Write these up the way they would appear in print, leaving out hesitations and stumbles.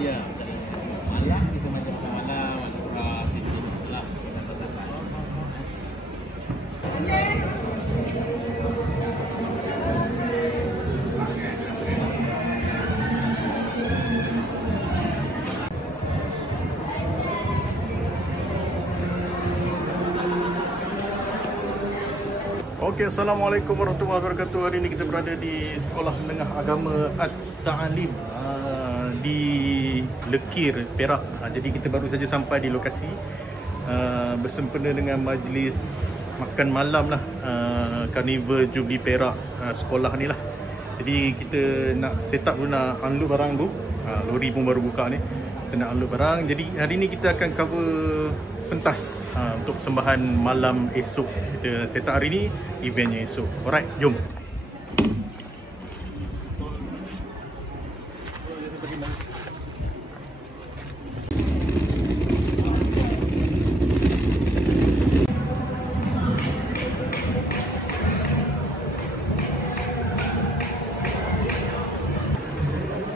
Ya, malam kita macam malam, ada sisi itulah santai-santai. Okey, Assalamualaikum warahmatullahi wabarakatuh. Hari ini kita berada di Sekolah Menengah Agama At-Ta'alim di Lekir, Perak. Jadi kita baru saja sampai di lokasi bersempena dengan majlis makan malam lah, Karnival Jubilee Perak sekolah ni lah. Jadi kita nak set up dulu, nak unload barang dulu. Lori pun baru buka ni. Kita nak unload barang. Jadi hari ni kita akan cover pentas untuk persembahan malam esok. Kita set up hari ni, eventnya esok. Alright, jom.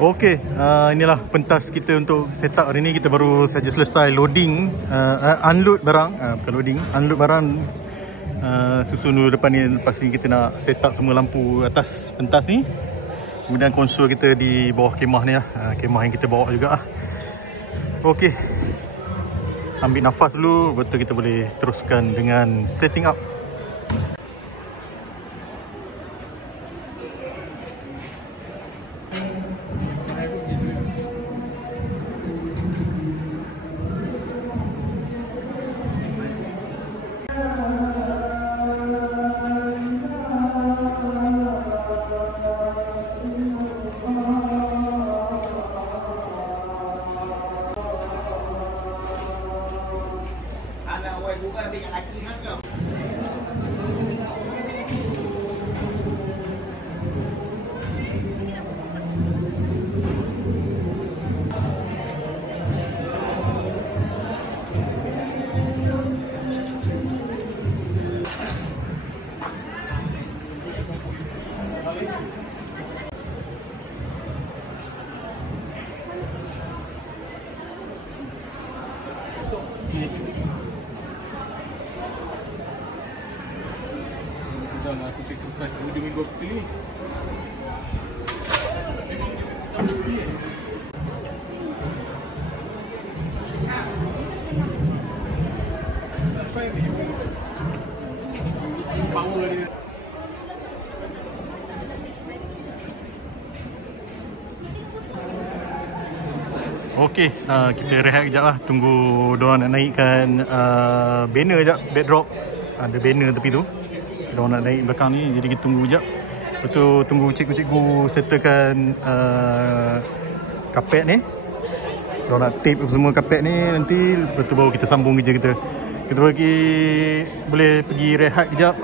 Okey, inilah pentas kita untuk set up hari ni. Kita baru saja selesai loading, unload barang, bukan loading, unload barang. Susun dulu depan ni. Lepas ni kita nak set up semua lampu atas pentas ni. Kemudian konsol kita di bawah kemah ni lah, kemah yang kita bawa juga lah. Okey, ambil nafas dulu, betul kita boleh teruskan dengan setting up. Jangan aku cek terus lagi 2 minggu aku pilih. Power dia. Okey, kita rehat kejap lah. Tunggu diorang nak naikkan banner kejap, backdrop. Ada banner tepi tu. Diorang nak naik belakang ni, jadi kita tunggu kejap. Lepas tu tunggu cikgu-cikgu settlekan kapet ni. Diorang nak tape semua kapet ni nanti. Lepas tu baru kita sambung kerja kita. Kita boleh pergi rehat kejap,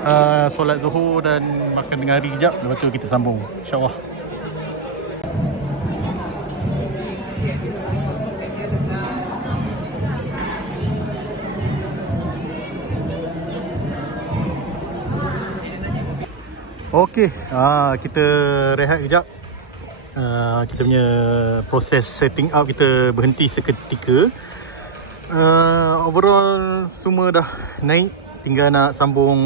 solat Zuhur dan makan tengah hari kejap. Lepas tu kita sambung, insyaAllah. Okey, kita rehat kejap. Kita punya proses setting up kita berhenti seketika. Overall semua dah naik, tinggal nak sambung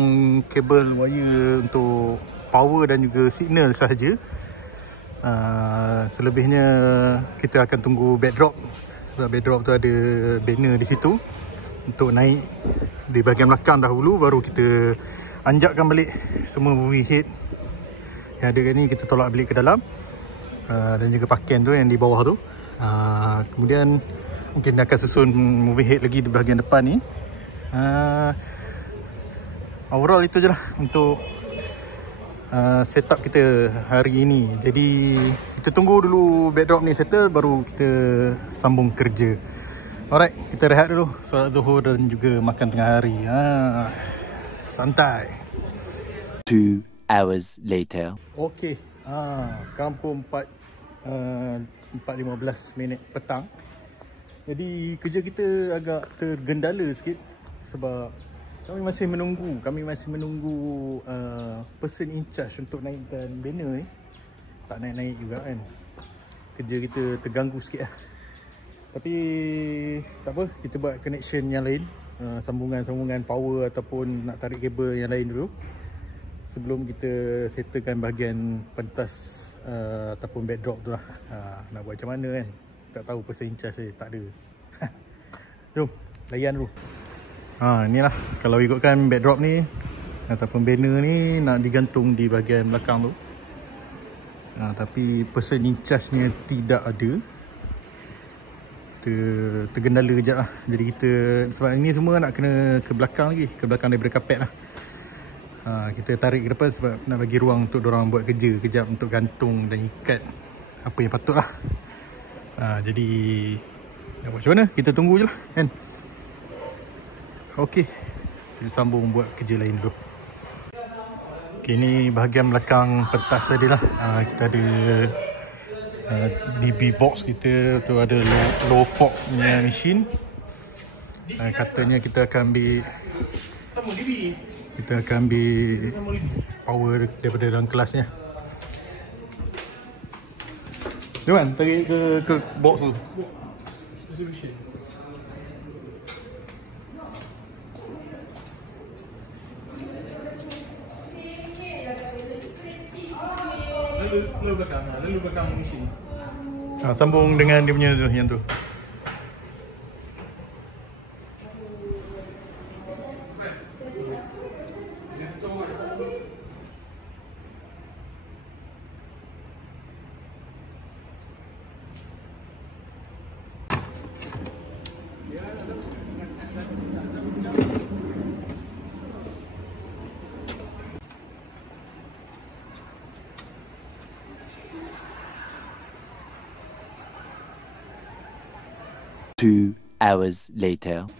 kabel wire untuk power dan juga signal sahaja. Selebihnya kita akan tunggu backdrop. Sebab backdrop tu ada banner di situ untuk naik di bahagian belakang dahulu, baru kita anjakkan balik semua movie head yang ada kat ni, kita tolak balik ke dalam, dan juga pakaian tu yang di bawah tu. Kemudian mungkin akan susun movie head lagi di bahagian depan ni. Overall itu je lah untuk setup kita hari ini. Jadi kita tunggu dulu backdrop ni settle, baru kita sambung kerja. Alright, kita rehat dulu, solat Zuhur dan juga makan tengah hari. Santai. 2 hours later. Okey, sekarang pun 4.15 petang. Jadi kerja kita agak tergendala sikit sebab kami masih menunggu person in charge untuk naikkan banner ni. Tak naik-naik juga kan. Kerja kita terganggu sikit lah. Tapi tak apa, kita buat connection yang lain, sambungan-sambungan power ataupun nak tarik kabel yang lain dulu sebelum kita settlekan bahagian pentas ataupun backdrop tu lah. Nak buat macam mana kan, tak tahu person in charge tak ada. Jom layan dulu. Inilah kalau ikutkan backdrop ni ataupun banner ni nak digantung di bahagian belakang tu. Tapi person in charge ni tidak ada, tergendala kejap lah. Jadi kita, sebab ini semua nak kena ke belakang lagi, ke belakang daripada kapet lah. Kita tarik ke depan sebab nak bagi ruang untuk diorang buat kerja kejap untuk gantung dan ikat apa yang patut lah. Jadi nak buat macam mana, kita tunggu je lah kan. Ok, kita sambung buat kerja lain dulu. Ok, ni bahagian belakang pentas tadi lah. Kita ada DB box kita tu, ada low fork punya mesin. Katanya kita akan ambil power daripada dalam kelasnya. Jom kan, tarik ke box tu. Lalu belakang mesin. Sambung dengan dia punya tu, yang tu. Two hours later. Dah.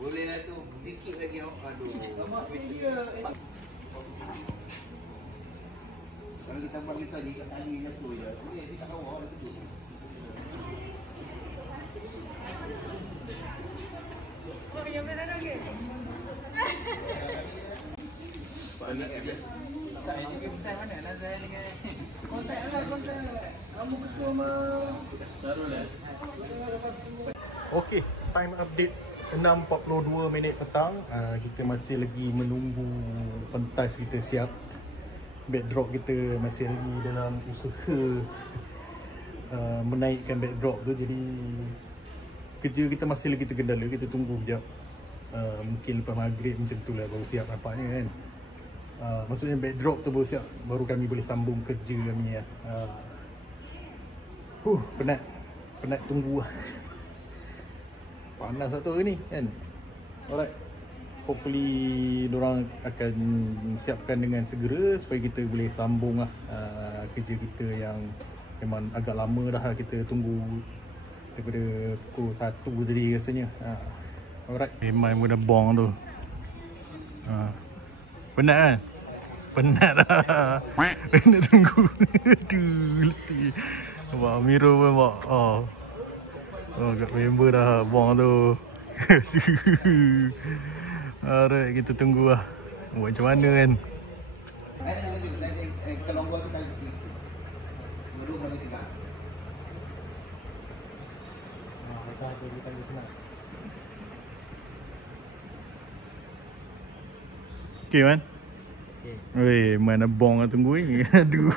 Boleh lah tu, sikit lagi. Aduh. Kalau kita buat kita je, kat tali je tu je. Boleh, dia tak kawal lah tu. Okey, time update 6.42 minit petang. Kita masih lagi menunggu pentas kita siap. Backdrop kita masih lagi dalam usaha menaikkan backdrop tu. Jadi kerja kita masih lagi tergendala. Kita tunggu sekejap. Mungkin lepas maghrib macam tu lah baru siap nampaknya kan. Maksudnya backdrop tu baru siap, baru kami boleh sambung kerja kami lah. Penat tunggu lah. Panas satu hari ni kan. Alright, hopefully diorang akan siapkan dengan segera supaya kita boleh sambung lah kerja kita yang memang agak lama dah kita tunggu daripada pukul 1 tadi rasanya. Alright, memang mudah bong tu. Penat kan? Penat lah. Penat tunggu. Aduh, letih. Nampak Miro pun nampak. Kat member dah buang tu. Alright, kita tunggu lah. Buat macam mana kan. Kita longgar kita sikit. Baru boleh tegak. Okay man. Weh, mana bong lah tunggu ni. Aduh.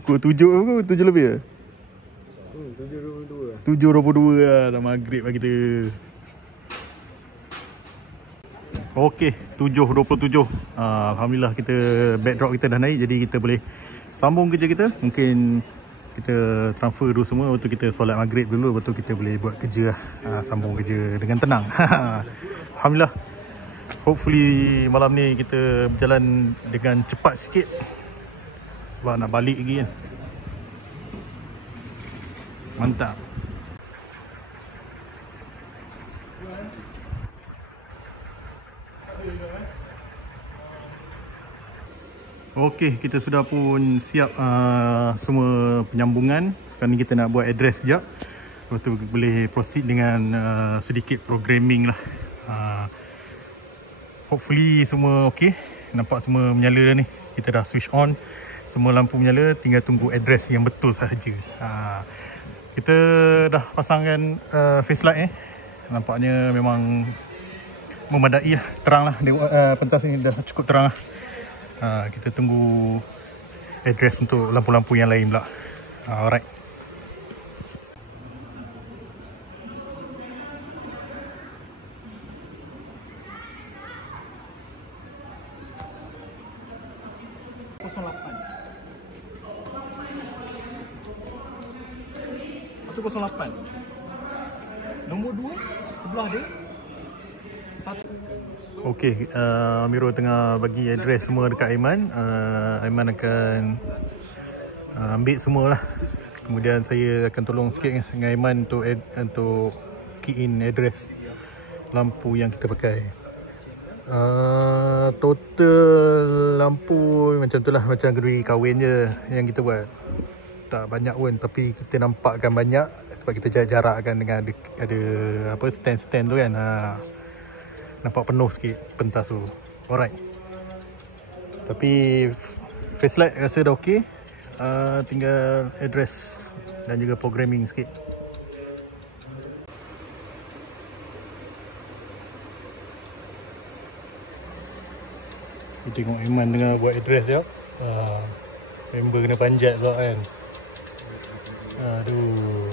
Pukul 7 ke? 7 lebih ke? 7.22 lah, dah maghrib lah kita. Okey, 7.27. Alhamdulillah kita backdrop kita dah naik, jadi kita boleh sambung kerja kita. Mungkin kita transfer dulu semua, lepas tu kita solat maghrib dulu, lepas tu kita boleh buat kerja lah. Sambung kerja dengan tenang. Alhamdulillah. Hopefully malam ni kita berjalan dengan cepat sikit sebab nak balik lagi kan. Mantap. Okey, kita sudah pun siap semua penyambungan. Sekarang ni kita nak buat address sekejap. Lepas tu boleh proceed dengan sedikit programming lah. Hopefully semua okey. Nampak semua menyala dah ni. Kita dah switch on. Semua lampu menyala, tinggal tunggu address yang betul sahaja. Kita dah pasangkan face light Nampaknya memang memadai lah, terang lah. Pentas ni dah cukup terang lah. Kita tunggu address untuk lampu-lampu yang lain pula. Alright. Satu 08. Nombor 2 sebelah dia. Okey, Miro tengah bagi address semua dekat Aiman. Aiman akan ambil semualah. Kemudian saya akan tolong sikit dengan Aiman untuk key in address lampu yang kita pakai. Total lampu macam tu lah, macam gedung kahwin je yang kita buat. Tak banyak pun, tapi kita nampakkan banyak sebab kita jarak kan dengan ada apa stand-stand tu kan. Nampak penuh sikit pentas tu. Alright. Tapi face light rasa dah okey. Tinggal address dan juga programming sikit. Kita tengok Iman tengah buat address je. Member kena panjat pula kan. Aduh.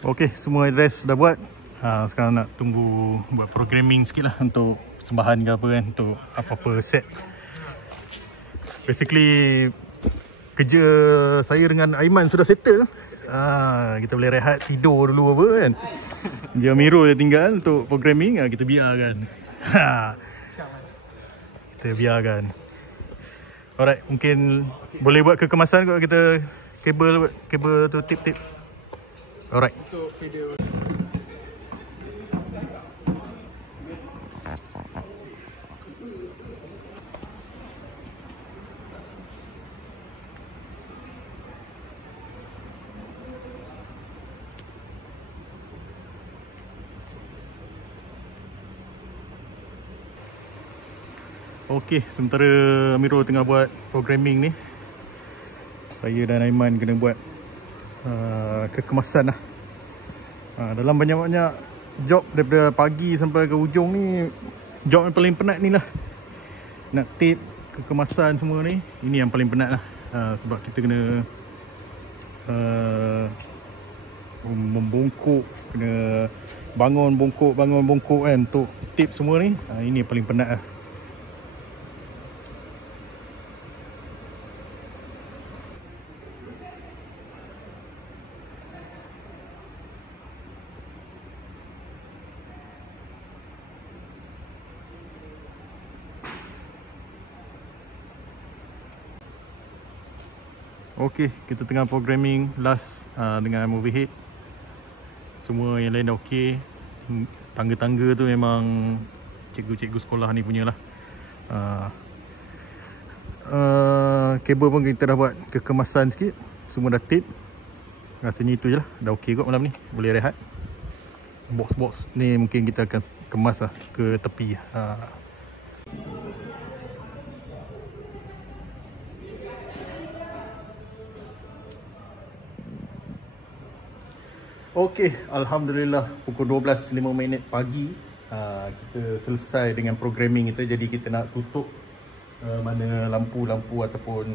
Okey, semua address dah buat. Sekarang nak tunggu buat programming sikit lah untuk persembahan ke apa kan, untuk apa-apa set. Basically kerja saya dengan Aiman sudah settle. Kita boleh rehat, tidur dulu apa kan. Dia Miro je tinggal untuk programming, kita biarkan. Kita biarkan. Alright, mungkin boleh buat kekemasan kalau kita kabel tu tip-tip. Alright. Untuk video Okey, sementara Miro tengah buat programming ni, saya dan Aiman kena buat kekemasan lah. Dalam banyak-banyak job daripada pagi sampai ke hujung ni, job yang paling penat ni lah. Nak tape, kekemasan semua ni, ini yang paling penat lah. Sebab kita kena membongkok, kena bangun bongkok kan untuk tape semua ni. Ini yang paling penat lah. Okey, kita tengah programming last dengan movie head. Semua yang lain dah okey. Tangga-tangga tu memang cikgu-cikgu sekolah ni punya lah. Kabel pun kita dah buat kekemasan sikit. Semua dah tape. Rasanya itu je lah. Dah okey kot malam ni. Boleh rehat. Box-box ni mungkin kita akan kemas lah ke tepi. Okey, Alhamdulillah pukul 12.05 pagi kita selesai dengan programming kita. Jadi kita nak tutup mana lampu-lampu ataupun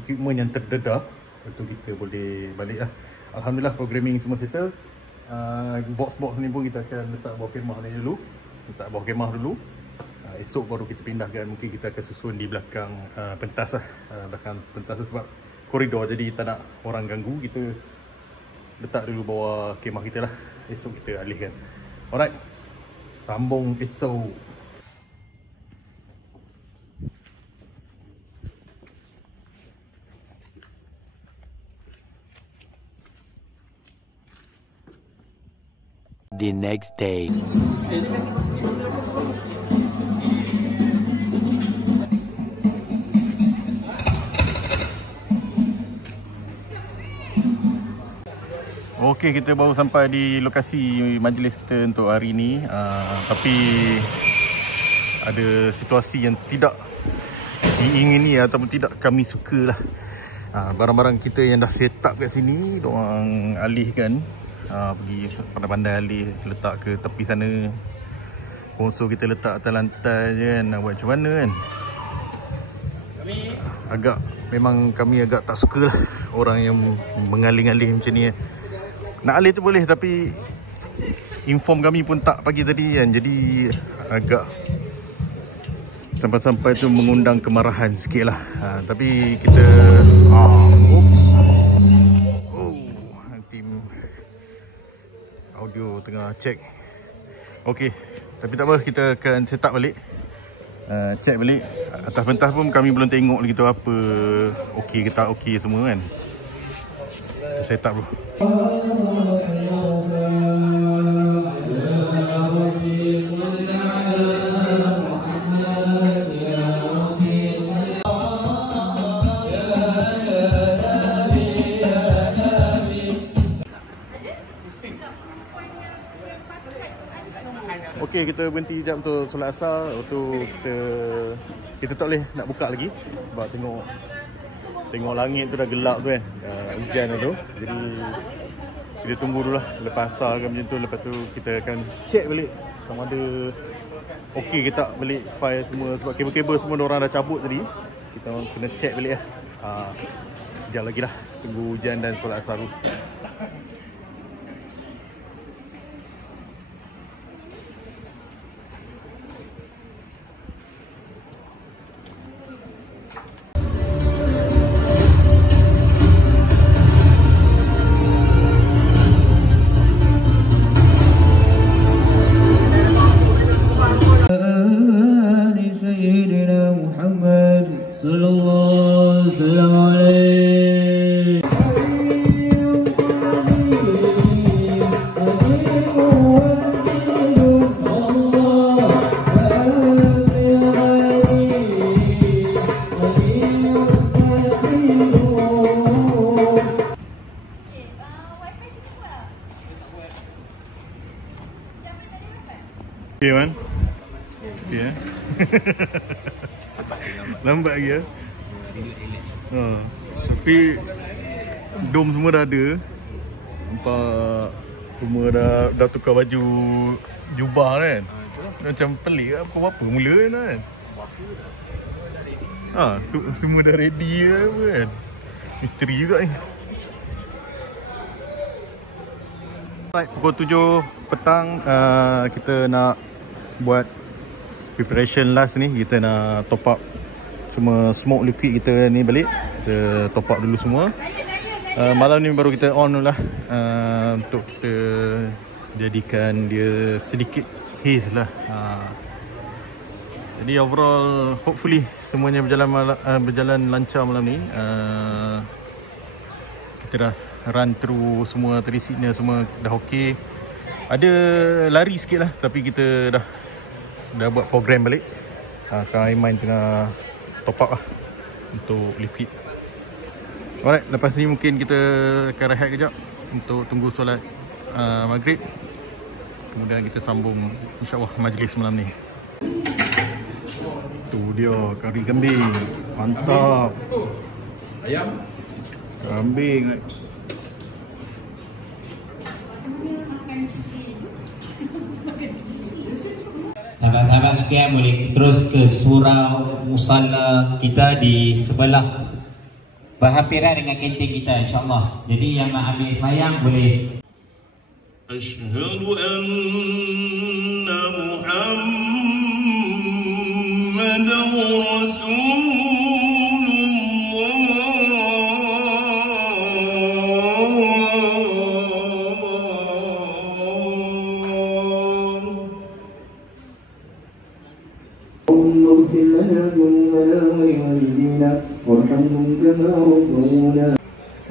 equipment yang terdedah. Lepas kita boleh balik lah. Alhamdulillah programming semua settle. Box-box ni pun kita akan letak bawah kemah ni dulu. Letak bawah kemah dulu. Esok baru kita pindahkan. Mungkin kita akan susun di belakang pentas lah. Belakang pentas tu sebab koridor, jadi tak nak orang ganggu. Kita letak dulu bawah kemah kita lah. Esok kita alihkan. Alright, sambung esok. The next day. Okey, kita baru sampai di lokasi majlis kita untuk hari ini. Tapi ada situasi yang tidak diingini ataupun tidak kami suka lah. Barang-barang kita yang dah set up kat sini, diorang alihkan, pergi pandai-pandai alih, letak ke tepi sana. Konsol kita letak atas lantai je kan, nak buat macam mana kan. Memang kami agak tak suka lah orang yang mengalih-alih macam ni kan. Nak alih tu boleh, tapi inform kami pun tak pagi tadi kan. Jadi agak sampai-sampai tu mengundang kemarahan sikit lah. Tapi kita tim audio tengah check. Okey, tapi tak apa, kita akan set up balik, check balik. Atas pentas pun kami belum tengok lagi tu apa okey ke tak okey semua kan. Kita set up dulu. Okey, kita berhenti sekejap untuk solat asar. Lepas tu kita tak boleh nak buka lagi sebab tengok langit tu dah gelap tu kan, hujan tu. Jadi kita tunggu dulu lah lepas asar ke macam tu. Lepas tu kita akan check balik sama ada okey ke tak balik file semua. Sebab kabel-kabel semua diorang dah cabut tadi. Kita kena check balik lah. Sekejap lagi lah, tunggu hujan dan solat asar tu. Okay man. Okay lambat lagi ya. Tapi dom semua dah ada. Nampak semua dah tukar baju jubah kan. Macam pelik apa mula kan. Semua dah ready apa kan. Misteri juga ni. Right, pukul 7 petang kita nak buat preparation last ni. Kita nak top up semua smoke liquid kita ni balik. Kita top up dulu semua. Malam ni baru kita on lah, untuk kita jadikan dia sedikit haze lah. Jadi overall hopefully semuanya berjalan lancar malam ni. Kita dah run through semua, tadi signal semua dah okey. Ada lari sikit lah, tapi kita dah buat program balik. Sekarang Aiman tengah top up lah untuk liquid. Alright, lepas ni mungkin kita akan rehat kejap untuk tunggu solat maghrib. Kemudian kita sambung insyaAllah majlis malam ni. Tu dia kari kambing. Mantap. Ayam kambing. Sahabat-sahabat sekalian, boleh terus ke surau musalla kita di sebelah berhampiran dengan kantin kita, insyaAllah. Jadi yang nak ambil sembahyang boleh. Asyhadu anna Muhammadan Rasulullah.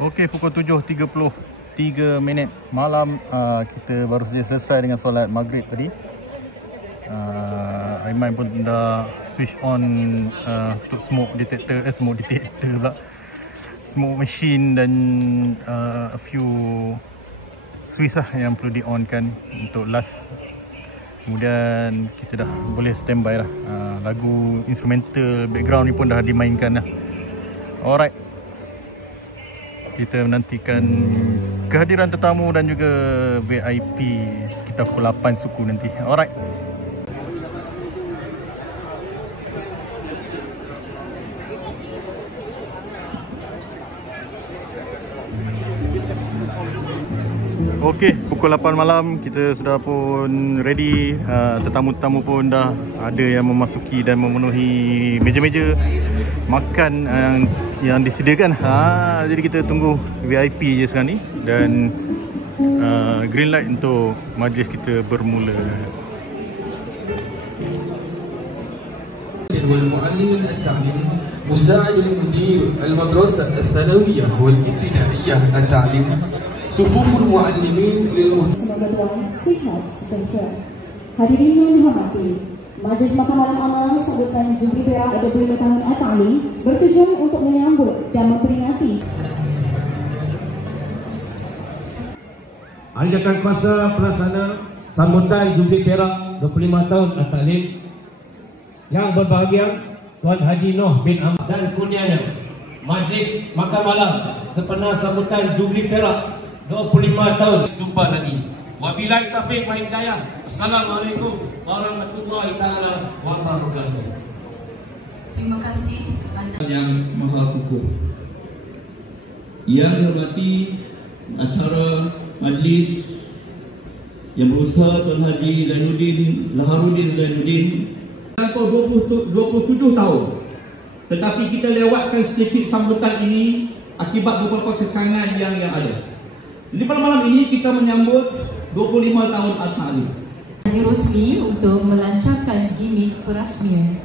Okey, pukul 7.33 malam, kita baru saja selesai dengan solat maghrib tadi. Aiman pun dah switch on untuk smoke detector pula, smoke machine dan a few switch lah yang perlu di on kan untuk last. Kemudian kita dah boleh standby lah. Lagu instrumental background ni pun dah dimainkan lah. Alright, kita menantikan kehadiran tetamu dan juga VIP sekitar pukul 8 suku nanti. Alright. Okey, pukul 8 malam kita sudah pun ready. Tetamu-tetamu pun dah ada yang memasuki dan memenuhi meja-meja makan yang disediakan. Jadi kita tunggu VIP je sekarang ni dan green light untuk majlis kita bermula. والمعلم التعليم مساعد المدير المدرسة الثانوية والابتدائية التعليم صفوف المعلمين Semoga Tuhan sihat sejahtera. Hadirin yang dihormati, Majlis Makan Malam Amal sambutan Jubli Perak 25 tahun At-Ta'lim bertujuan untuk menyambut dan memperingati Anjakan kuasa pelaksana sambutan Jubli Perak 25 tahun At-Ta'lim yang berbahagia Tuan Haji Noh bin Ahmad dan kurnianya, Majlis Makan Malam sempena sambutan Jubli Perak 25 tahun. Jumpa lagi. Wabillahi taufiq wal hidayah. Assalamualaikum warahmatullahi taala wabarakatuh. Terima kasih anda yang maha kukuh. Yang dihormati acara majlis yang berusaha Tuan Haji Laharuddin Zainuddin 27 tahun. Tetapi kita lewatkan sedikit sambutan ini akibat beberapa kekangan yang ada. Jadi pada malam ini kita menyambut 25 tahun At-Ta'lim. Haji Rosli untuk melancarkan gimmick perasmian.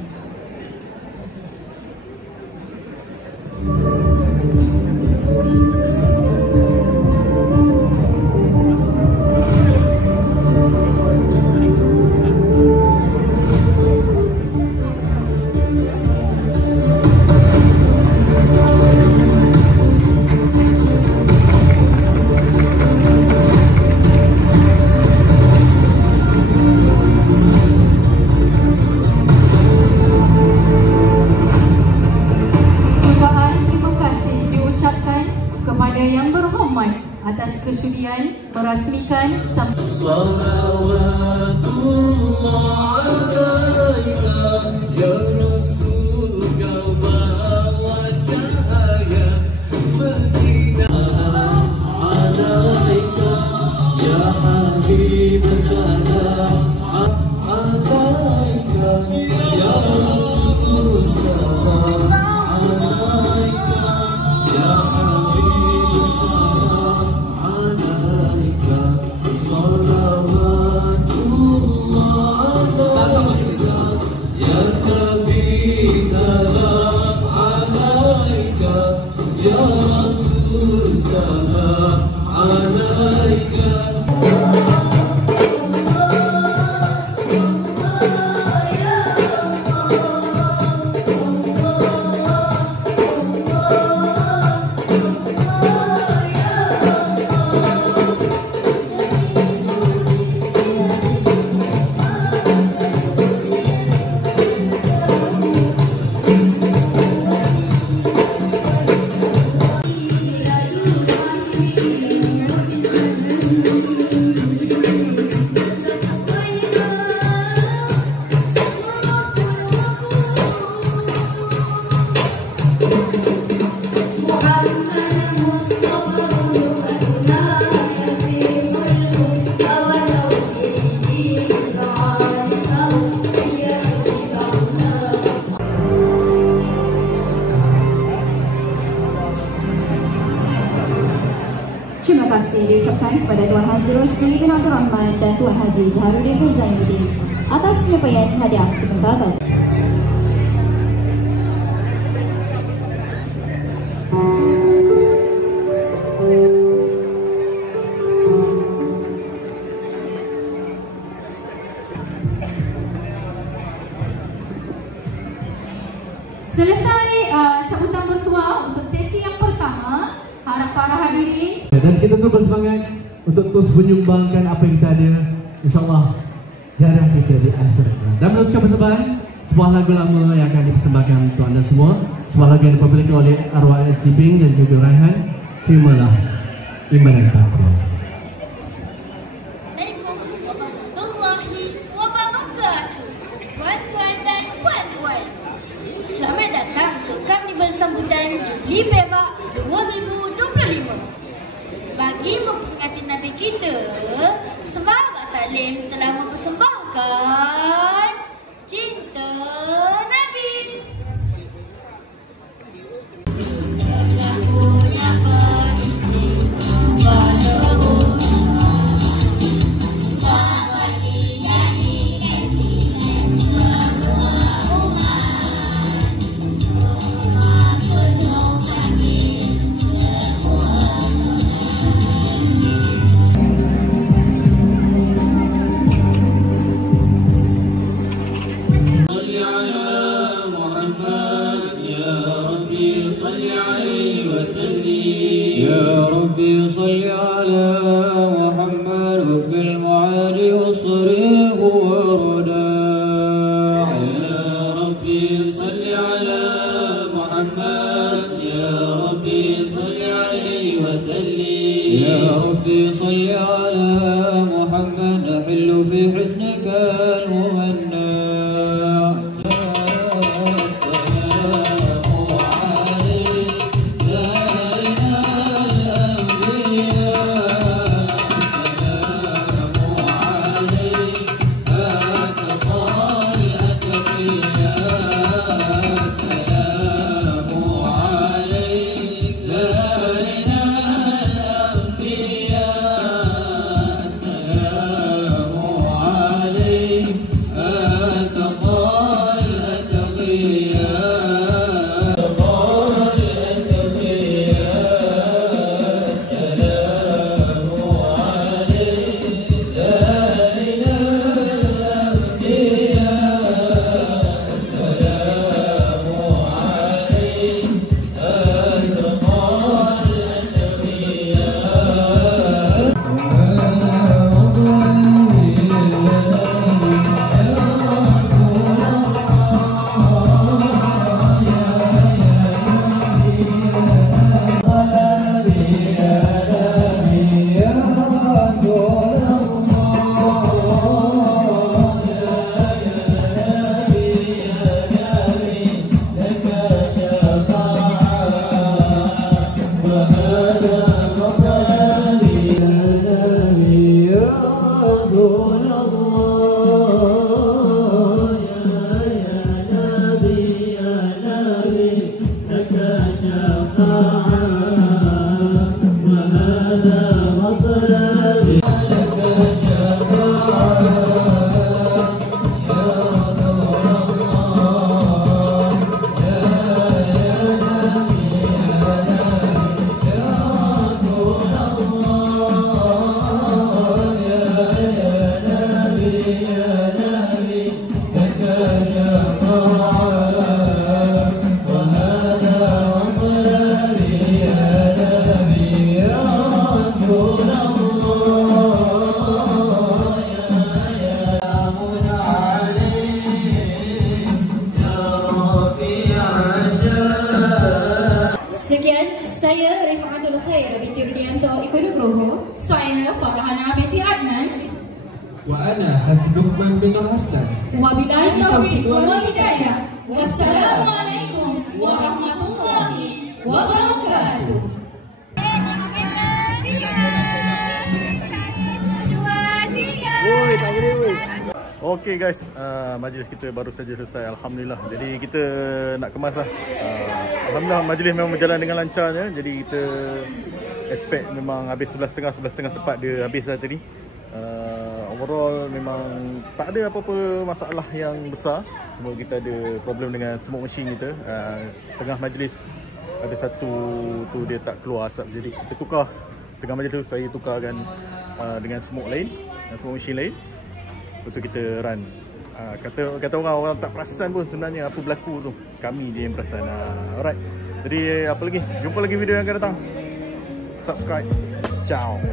Kepada yang berhormat atas kesudian merasmikan Salawatullah alaika ya Rasul gawa cahaya Madinah alaika ya Habib salam alaika ya Rasul salam alaika ya Habib salam alaika salawatullah alaika ya Habib salam alaika ya Rasul salam alaika. Terima kasih diucapkan kepada Tuan Haji Rosli bin Abdul Rahman dan Tuan Haji Zaharuddin bin Zainuddin atas penyampaian hadiah sebentar tadi. Selesai cabutan bertuah untuk sesi yang pertama, harap para hadirin Dan kita semua bersemangat untuk terus menyumbangkan apa yang kita ada. InsyaAllah jarah kita di akhirat. Dan meneruskan persembahan sebuah lagu lama yang akan dipersembahkan untuk anda semua. Sebuah lagu yang diperbolehkan oleh arwah SC Ping dan juga Raihan. Terimalah iman dan takwa. Selamat datang ke Karnival Sambutan Jubli Perak 2025. Bagi memperingati Nabi kita, Sahabat Taklim telah mempersembahkan Cinta Nabi. Sekian, saya Rifaatul Khair binti Rudianto Ikunugroho. Saya Farhana binti Adnan. وأنا حسب لقمان بن الحسن. Wabillahi taufiq wal hidayah. Wassalamualaikum warahmatullahi wabarakatuh. Okey guys, majlis kita baru saja selesai, alhamdulillah. Jadi kita nak kemas lah. Alhamdulillah majlis memang berjalan dengan lancarnya. Jadi kita expect memang habis 11.30 tepat dia habis lah tadi. Overall memang tak ada apa-apa masalah yang besar. Cuma kita ada problem dengan smoke machine kita. Tengah majlis ada satu tu dia tak keluar asap. Jadi kita tukar tengah majlis tu, saya tukarkan dengan smoke lain, smoke machine lain. Lepas tu kita run. Kata orang tak perasan pun sebenarnya apa berlaku tu. Kami dia yang perasan. Alright. Jadi apa lagi? Jumpa lagi video yang akan datang. Subscribe. Ciao.